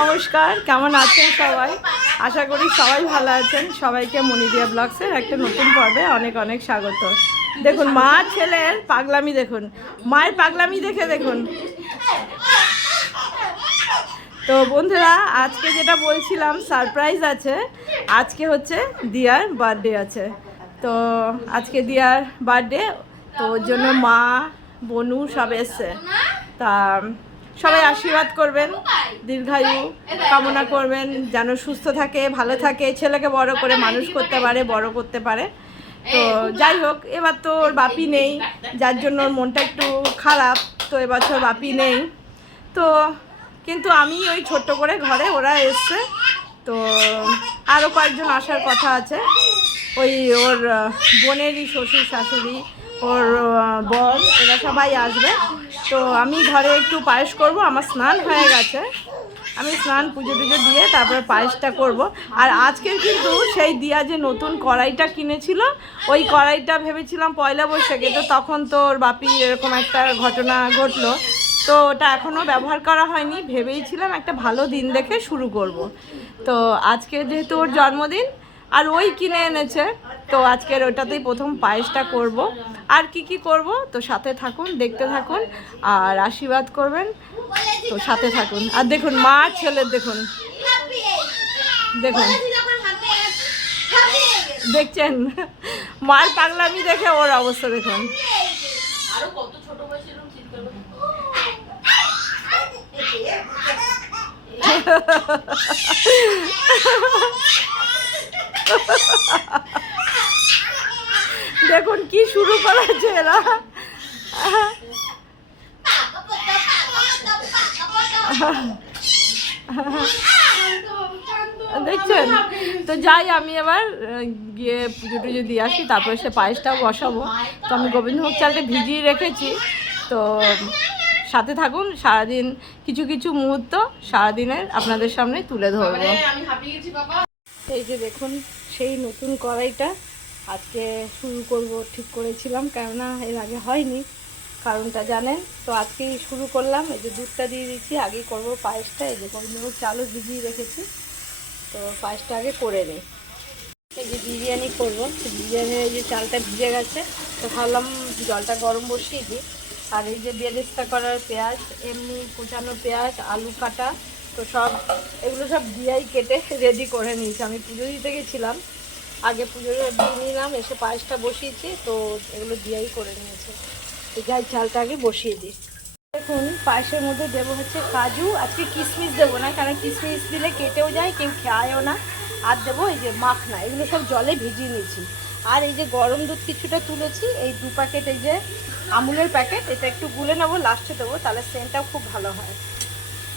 নমস্কার, কেমন আছেন সবাই? আশা করি সবাই ভালো আছেন। সবাইকে মনিদিয়া ব্লগসের একটা নতুন পর্বে অনেক অনেক স্বাগত। দেখুন, মা ছেলের পাগলামি দেখুন। মায়ের পাগলামি দেখে দেখুন। তো বন্ধুরা, আজকে যেটা বলছিলাম সারপ্রাইজ আছে। আজকে হচ্ছে দিয়ার বার্থডে আছে। তো আজকে দিয়ার বার্থডে তো ওর জন্য মা, বনু সব এসছে। তা সবাই আশীর্বাদ করবেন, দীর্ঘায়ু কামনা করবেন, যেন সুস্থ থাকে, ভালো থাকে, ছেলেকে বড় করে মানুষ করতে পারে, বড় করতে পারে। তো যাই হোক, এবার তো ওর বাপি নেই, যার জন্য ওর মনটা একটু খারাপ, তো এবছর বাপি নেই। তো কিন্তু আমি ওই ছোট্ট করে ঘরে ওরা এসছে, তো আরও কয়েকজন আসার কথা আছে। ওই ওর বোনেরই শ্বশুর শাশুড়ি ওর বর এরা সবাই আসবে। তো আমি ঘরে একটু পায়েস করব, আমার স্নান হয়ে গেছে। আমি স্নান পুজো টুজো দিয়ে তারপরে পায়েসটা করব। আর আজকের কিন্তু সেই দিয়া যে নতুন কড়াইটা কিনেছিল, ওই কড়াইটা ভেবেছিলাম পয়লা বৈশাখে, তো তখন তো ওর বাপি এরকম একটা ঘটনা ঘটলো। তো ওটা এখনও ব্যবহার করা হয়নি ভেবেইছিলাম একটা ভালো দিন দেখে শুরু করব। তো আজকে যেহেতু ওর জন্মদিন আর ওই কিনে এনেছে। তো আজকের ওটাতেই প্রথম পায়েসটা করব। আর কি কি করব? তো সাথে থাকুন, দেখতে থাকুন, আর আশীর্বাদ করবেন। তো সাথে থাকুন। আর দেখুন, মা ছেলের দেখুন। দেখুন। দেখছেন? মার পাগলামি দেখে ওর অবস্থা দেখুন। দেখুন কি শুরু করেছে এরা দেখছেন? তো যাই, আমি এবার গিয়ে পুজো টুজো দিয়ে আসি, তারপরে সে পায়েসটাও বসাবো। তো আমি গোবিন্দভোগ চালটা ভিজিয়ে রেখেছি। তো সাথে থাকুন, সারাদিন কিছু কিছু মুহূর্ত সারাদিনের আপনাদের সামনে তুলে ধরবো। এই যে দেখুন, সেই নতুন কড়াইটা আজকে শুরু করব, ঠিক করেছিলাম, কেননা এর আগে হয়নি, কারণটা জানেন। তো আজকেই শুরু করলাম, এই যে দুধটা দিয়ে দিচ্ছি, আগেই করব পায়েসটা, এই যে গোবিন্দভোগ চালও ভিজিয়ে রেখেছি। তো পায়েসটা আগে করে নিই। এই যে বিরিয়ানি করব তো বিরিয়ানির এই যে চালটা ভিজে গেছে, তো ভাবলাম জলটা গরম বসিয়ে দিই। আর এই যে বেরেস্তা করার পেঁয়াজ, এমনি কুচানো পেঁয়াজ, আলু কাটা তো সব, এগুলো সব দিয়াই কেটে রেডি করে নিয়েছি। আমি পুজো দিতে গেছিলাম। আগে পুজো দিয়ে নিলাম, এসে পায়েসটা বসিয়েছি, তো এগুলো দিয়াই করে নিয়েছে। তো যাই, চালটা আগে বসিয়ে দিই। দেখুন, পায়েসের মধ্যে দেবো হচ্ছে কাজু, আজকে কিশমিশ দেবো না, কারণ কিশমিশ দিলে কেটেও যায়, কেউ খায়ও না। আর দেবো এই যে মাখনা, এগুলো সব জলে ভিজিয়ে নিয়েছি। আর এই যে গরম দুধ কিছুটা তুলেছি, এই দু প্যাকেট এই যে আমুলের প্যাকেট এটা একটু গুলে নেব লাস্টে দেবো, তাহলে সেন্টটাও খুব ভালো হয়।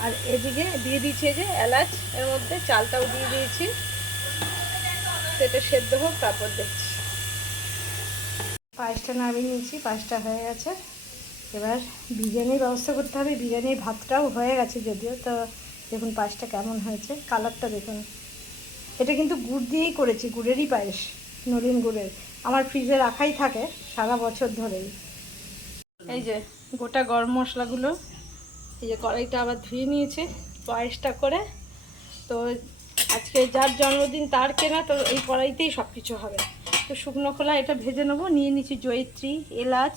আর এদিকে দিয়ে এই যে এলাচ, এর মধ্যে চালটাও দিয়ে দিয়েছি। সেটা সেদ্ধ হোক, তারপর দেখছি। পায়েসটা নামিয়ে নিয়েছি, পায়েসটা হয়ে গেছে। এবার বিরিয়ানির ব্যবস্থা করতে হবে। বিরিয়ানির ভাতটাও হয়ে গেছে যদিও, তো দেখুন পায়েসটা কেমন হয়েছে। কালারটা দেখুন। এটা কিন্তু গুড় দিয়েই করেছি, গুড়েরই পায়েস, নলিন গুড়ের। আমার ফ্রিজে রাখাই থাকে সারা বছর ধরেই। এই যে গোটা গরম মশলাগুলো এই যে কড়াইটা আবার ধুয়ে নিয়েছে পায়েসটা করে। তো আজকে যার জন্মদিন তার কেনা, তো এই কড়াইতেই সব কিছু হবে। তো শুকনো খোলা এটা ভেজে নেব, নিয়ে নিচ্ছি জয়িত্রী, এলাচ,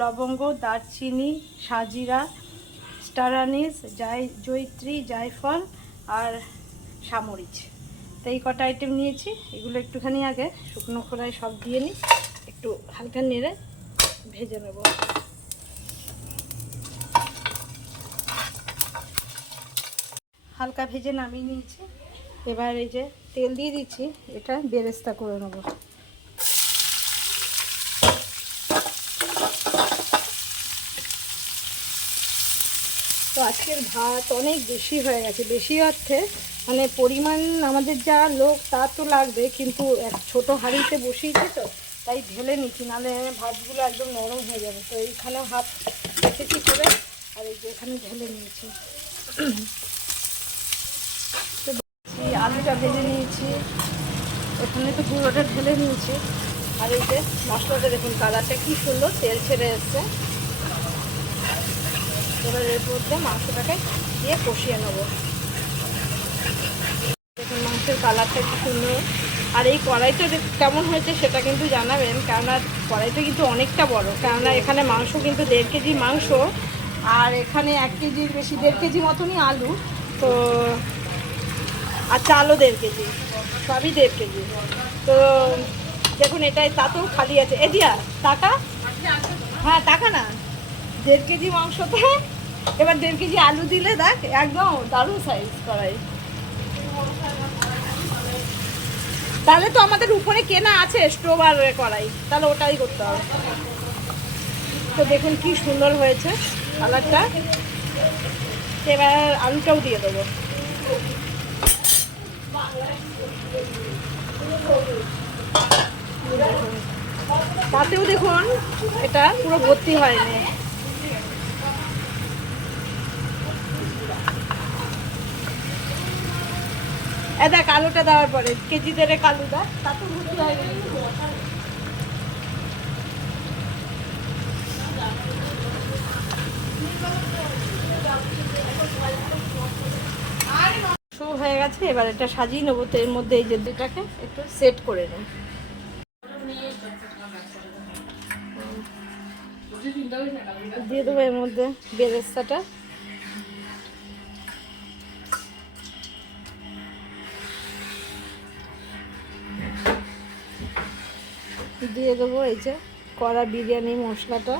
লবঙ্গ, দারচিনি, সাজিরা স্টারানিস জাই, জয়িত্রী, জায়ফল আর সামরিচ তো এই কটা আইটেম নিয়েছি, এগুলো একটুখানি আগে শুকনো খোলায় সব দিয়ে নিই, একটু হালকা নেড়ে ভেজে নেব। হালকা ভেজে নামিয়ে নিয়েছি। এবার এই যে তেল দিয়ে দিচ্ছি, এটা বেরেস্তা করে নেব। তো আজকের ভাত অনেক বেশি হয়ে গেছে, বেশি অর্থে মানে পরিমাণ আমাদের যা লোক তা তো লাগবে, কিন্তু এক ছোটো হাঁড়িতে বসিয়েছি তো, তাই ঢেলে নিচ্ছি, নাহলে ভাতগুলো একদম নরম হয়ে যাবে। তো এইখানে হাত রেখেছি করে, আর এই যে এখানে ঢেলে নিয়েছি। আলুটা ভেজে নিয়েছি। এখানে তো গুঁড়োটা ঢেলে নিয়েছি। আর এই যে মশলাটা দেখুন, কালারটা কি সুন্দর, তেল ছেড়ে এসছে। এবার এর মধ্যে মাংসটাকে দিয়ে কষিয়ে নেব। দেখুন, মাংসের কালারটা কি সুন্দর। আর এই কড়াইটা কেমন হয়েছে সেটা কিন্তু জানাবেন কেননা কড়াইটা কিন্তু অনেকটা বড়। কেননা এখানে মাংস কিন্তু দেড় কেজি মাংস, আর এখানে এক কেজির বেশি, দেড় কেজি মতনই আলু। তো আর চালও দেড় কেজি, সবই দেড় কেজি। তো দেখুন, এটাই তাতেও খালি আছে। এ দিয়া, টাকা? হ্যাঁ টাকা না। দেড় কেজি মাংসতে এবার দেড় কেজি আলু দিলে দেখ, একদম দারুণ সাইজ করাই তাহলে তো আমাদের উপরে কেনা আছে স্টোভ আর কড়াই। তাহলে ওটাই করতে হবে। তো দেখুন কি সুন্দর হয়েছে কালারটা এবার আলুটাও দিয়ে দেবো। তাতেও দেখুন, এটা পুরো ভর্তি হয়নি। এ দেখ, আলুটা দেওয়ার পরে কেজি দেড়ে আলু দেখ তাতে ভর্তি হয়নি। গেছে এবার এটা সাজিয়ে নেব। তো এর মধ্যে এই যে দুটাকে একটু সেট করে নেব। দিয়ে দেবো এর মধ্যে বেরেস্তাটা। দিয়ে দেবো এই যে কড়া বিরিয়ানি মশলাটা।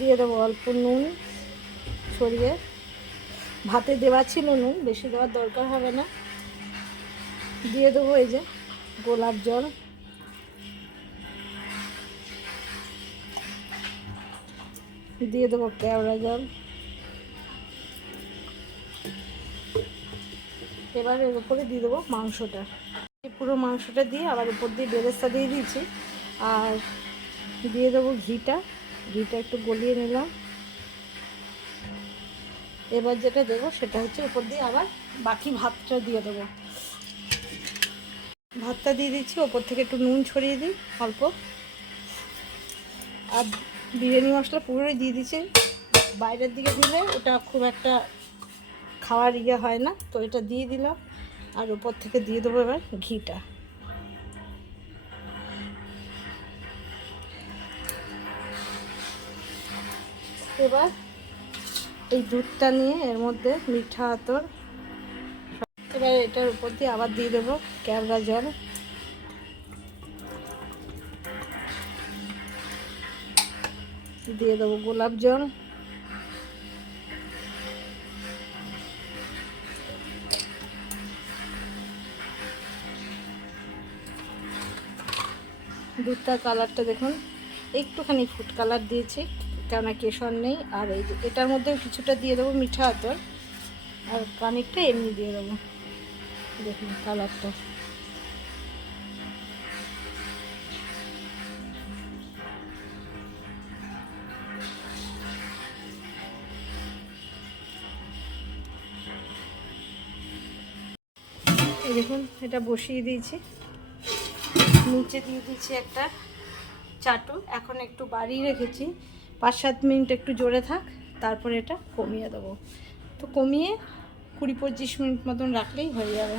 দিয়ে দেবো অল্প নুন ছড়িয়ে। ভাতে দেওয়া ছিল নুন, বেশি দেওয়ার দরকার হবে না। দিয়ে দেবো এই যে গোলাপ জল। দিয়ে দেবো কেওড়া জল। এবার এর উপরে দিয়ে দেবো মাংসটা। পুরো মাংসটা দিয়ে আবার উপর দিয়ে বেরেস্তা দিয়ে দিয়েছি। আর দিয়ে দেবো ঘিটা। ঘিটা একটু গলিয়ে নিলাম। এবার যেটা দেবো সেটা হচ্ছে উপর দিয়ে আবার বাকি ভাতটা দিয়ে দেবো। ভাতটা দিয়ে দিচ্ছি ওপর থেকে একটু নুন ছড়িয়ে দিই, অল্প। আর বিরিয়ানি মশলা পুরোই দিয়ে দিচ্ছি। বাইরের দিকে দিলে ওটা খুব একটা খাওয়ার ইয়ে হয় না, তো এটা দিয়ে দিলাম। আর উপর থেকে দিয়ে দেবো এবার ঘিটা। এবার এই দুধটা নিয়ে এর মধ্যে মিঠা আতর। এবার এটার উপর দিয়ে আবার দিয়ে দেবো ক্যাবড়া জল। দিয়ে দেবো গোলাপ জল। দুধটার কালারটা দেখুন, একটুখানি ফুড কালার দিয়েছি। কেননা কেশর নেই, আর এই যে এটার মধ্যেও কিছুটা দিয়ে দেবো মিঠা আতর, আর কানিকটা এমনি দিয়ে দেবো। দেখুন কালারটা। দেখুন, এটা বসিয়ে দিয়েছি। নিচে দিয়ে দিয়েছি একটা চাটু। এখন একটু বাড়িয়ে রেখেছি। পাঁচ সাত মিনিট একটু জোরে থাক, তারপরে এটা কমিয়ে দেবো। তো কমিয়ে কুড়ি পঁচিশ মিনিট মতন রাখলেই হয়ে যাবে।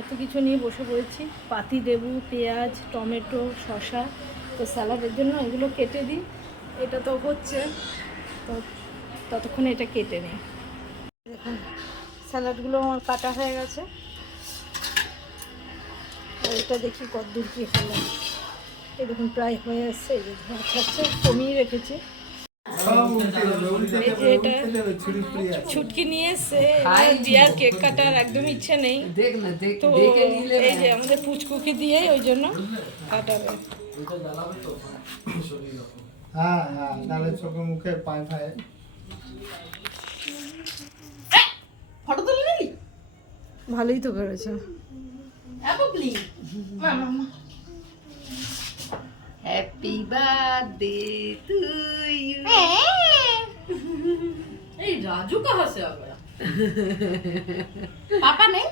এত কিছু নিয়ে বসে পড়েছি, পাতি, লেবু, পেঁয়াজ, টমেটো, শসা, তো স্যালাডের জন্য এগুলো কেটে দিই। এটা তো হচ্ছে, তো ততক্ষণে এটা কেটে নিই। দেখুন, স্যালাডগুলো আমার কাটা হয়ে গেছে। এটা দেখি কত দূর কী হলো। এই দেখুন প্রায় হয়ে আসছে এই যে ধোঁয়া ছাড়ছে কমিয়ে রেখেছি। এটা ছুটকি নিয়ে এসছে বিয়ার কেক কাটার একদম ইচ্ছে নেই। দেখ না দেখ তো এই যে আমাদের পুচকুকে দিয়ে ওই জন্য কাটাবে। হ্যাঁ হ্যাঁ চোখে মুখে পায়ে ফায়ে ফটো তুলে নিলি? ভালোই তো করেছে। হ্যাপি বার্থডে টু ইউ এই রাজু কাহা সে আ পাপা নেই?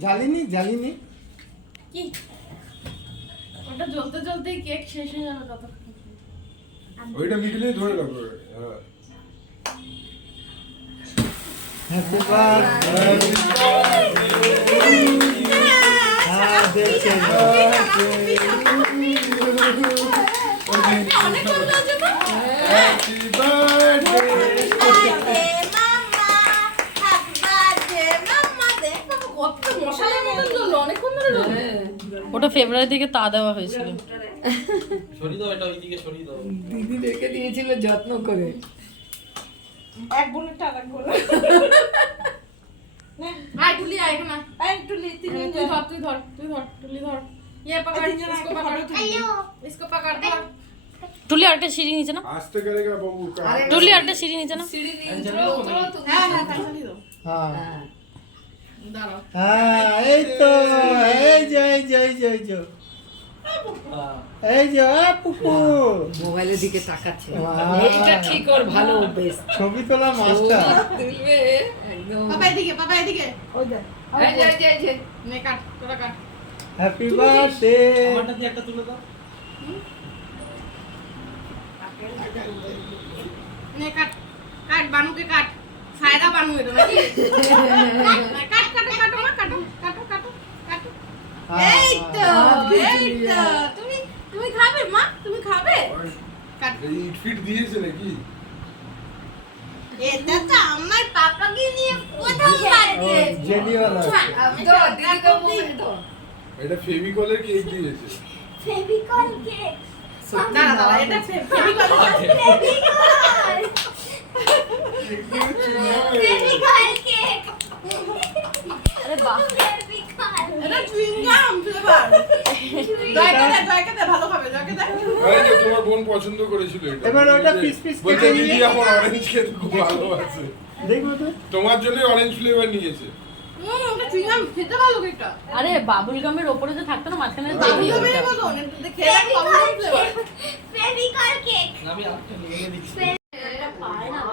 জ্বালিনি জ্বালিনি। কি? ওটা জ্বলতে জ্বলতে কেক শেষ হয়ে যাবে কত ওইটা মিডলে ধরে রাখো হ্যাপি বার্থডে হ্যাপি বার্থডে ওটা ফেব্রুয়ারি থেকে তা দেওয়া হয়েছিল। দিদি রেখে দিয়েছিল যত্ন করে। এক বোনেরটা এক আয় টুলি আয় এখানে আয়। একটু তুই ধর। তুই ধর তুই ধর টুলি ধর। ये पकड़ तीन जना इसको आके पकड़ photo खींचो। इसको पकड़ धर টুলি আরেকটা সিঁড়ি নিচে না আসতে করেগা বাবু আরে টুলি আরেকটা সিঁড়ি নিচে না সিঁড়ি নিয়ে উতরো উতরো তুমি হ্যাঁ হ্যাঁ তাড়াতাড়ি দাও হ্যাঁ হ্যাঁ দাঁড়াও হ্যাঁ এই তো এই যে এই যে এই যে এই যে এই যে আ, পুপু মোবাইলের দিকে তাকাচ্ছে বাহ। এইটা ঠিক ওর ভালো অভ্যেস ছবি তোলা মাস্টার তুলবে একদম পাপা এদিকে পাপা এদিকে ওই দেখ এই যে, এই যে, এই যে। নে কাট তোরা কাট হ্যাপি বার্থডে আমারটা দিয়ে একটা তুলে দাও নে কাট কাট বানুকে কাট সায়রা বানু এটা নাকি কাট কাটো কাটো মা কাটো কাটো কাটো কাটো এই তো এই তো তুমি তুমি খাবে মা তুমি খাবে কাট ইট ফিট দিয়েছে নাকি এটা তো আমার পাপাকে নিয়ে প্রথম বার্থডে জেডিওয়ালা আমি তো, দিদিকেও মোবাইল দাও। এটা ফেভিকলের কেক দিয়েছে। এটা ফেভিকল আরে বাহ। এটা চুইং ফ্লেভার জয়কে দে জয়কে দে ভালো খাবে জয়কে দে। এই যে তোমার বোন পছন্দ করেছিল এটা। এবার ওটা দিদি নিয়ে- অরেঞ্জ খেতে খুব ভালো আছে দেখব তো। তোমার জন্য অরেঞ্জ ফ্লেভার নিয়েছে। আরে বাবুল গামের ওপরে যে থাকতো না মাঝখানে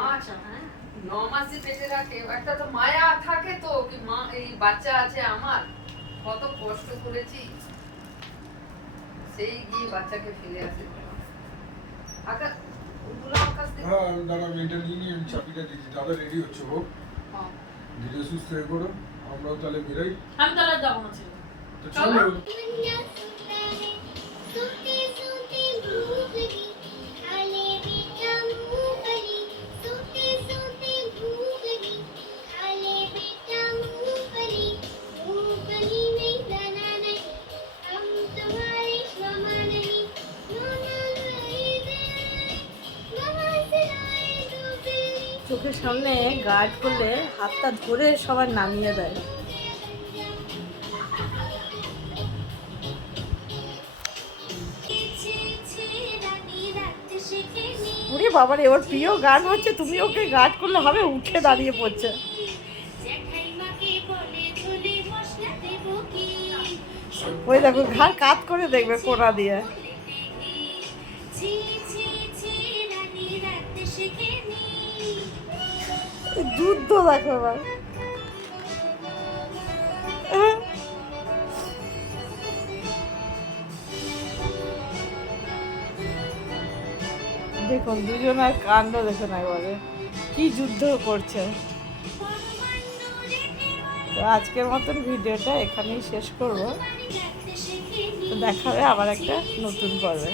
আচ্ছা, হ্যাঁ। ন। মাসে পেটে রাখে। একটা তো মায়া থাকে তো কি মা এই বাচ্চা আছে আমার। কত কষ্ট করেছি। সেই গিয়ে বাচ্চাকে ফিরে আসে। আকাশ হ্যাঁ নিয়ে চাবিটা দিচ্ছি। দাদা রেডি হচ্ছে হোক হ্যাঁ। ধীরে সুস্থ হয়ে করো আমরাও তাহলে বেরোই। আমি তাহলে যাব না ছিল চলো। চোখের সামনে গার্ড করলে হাতটা ধরে সবার নামিয়ে দেয়। উনি বাবার, এবার প্রিয় গান হচ্ছে, তুমি ওকে গার্ড করলে হবে, উঠে দাঁড়িয়ে পড়ছে। ওই দেখো, ঘাড় কাত করে দেখবে কোনা দিয়ে। যুদ্ধ দেখো এবার। দেখুন, দুজনের কাণ্ড দেখুন একবারে কি যুদ্ধ করছে। তো আজকের মতন ভিডিওটা এখানেই শেষ করব। তো দেখা হবে আবার একটা নতুন পর্বে।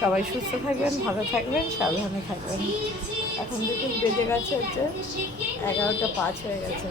সবাই সুস্থ থাকবেন, ভালো থাকবেন, সাবধানে থাকবেন। এখন দেখুন বেজে গেছে হচ্ছে এগারোটা পাঁচ হয়ে গেছে।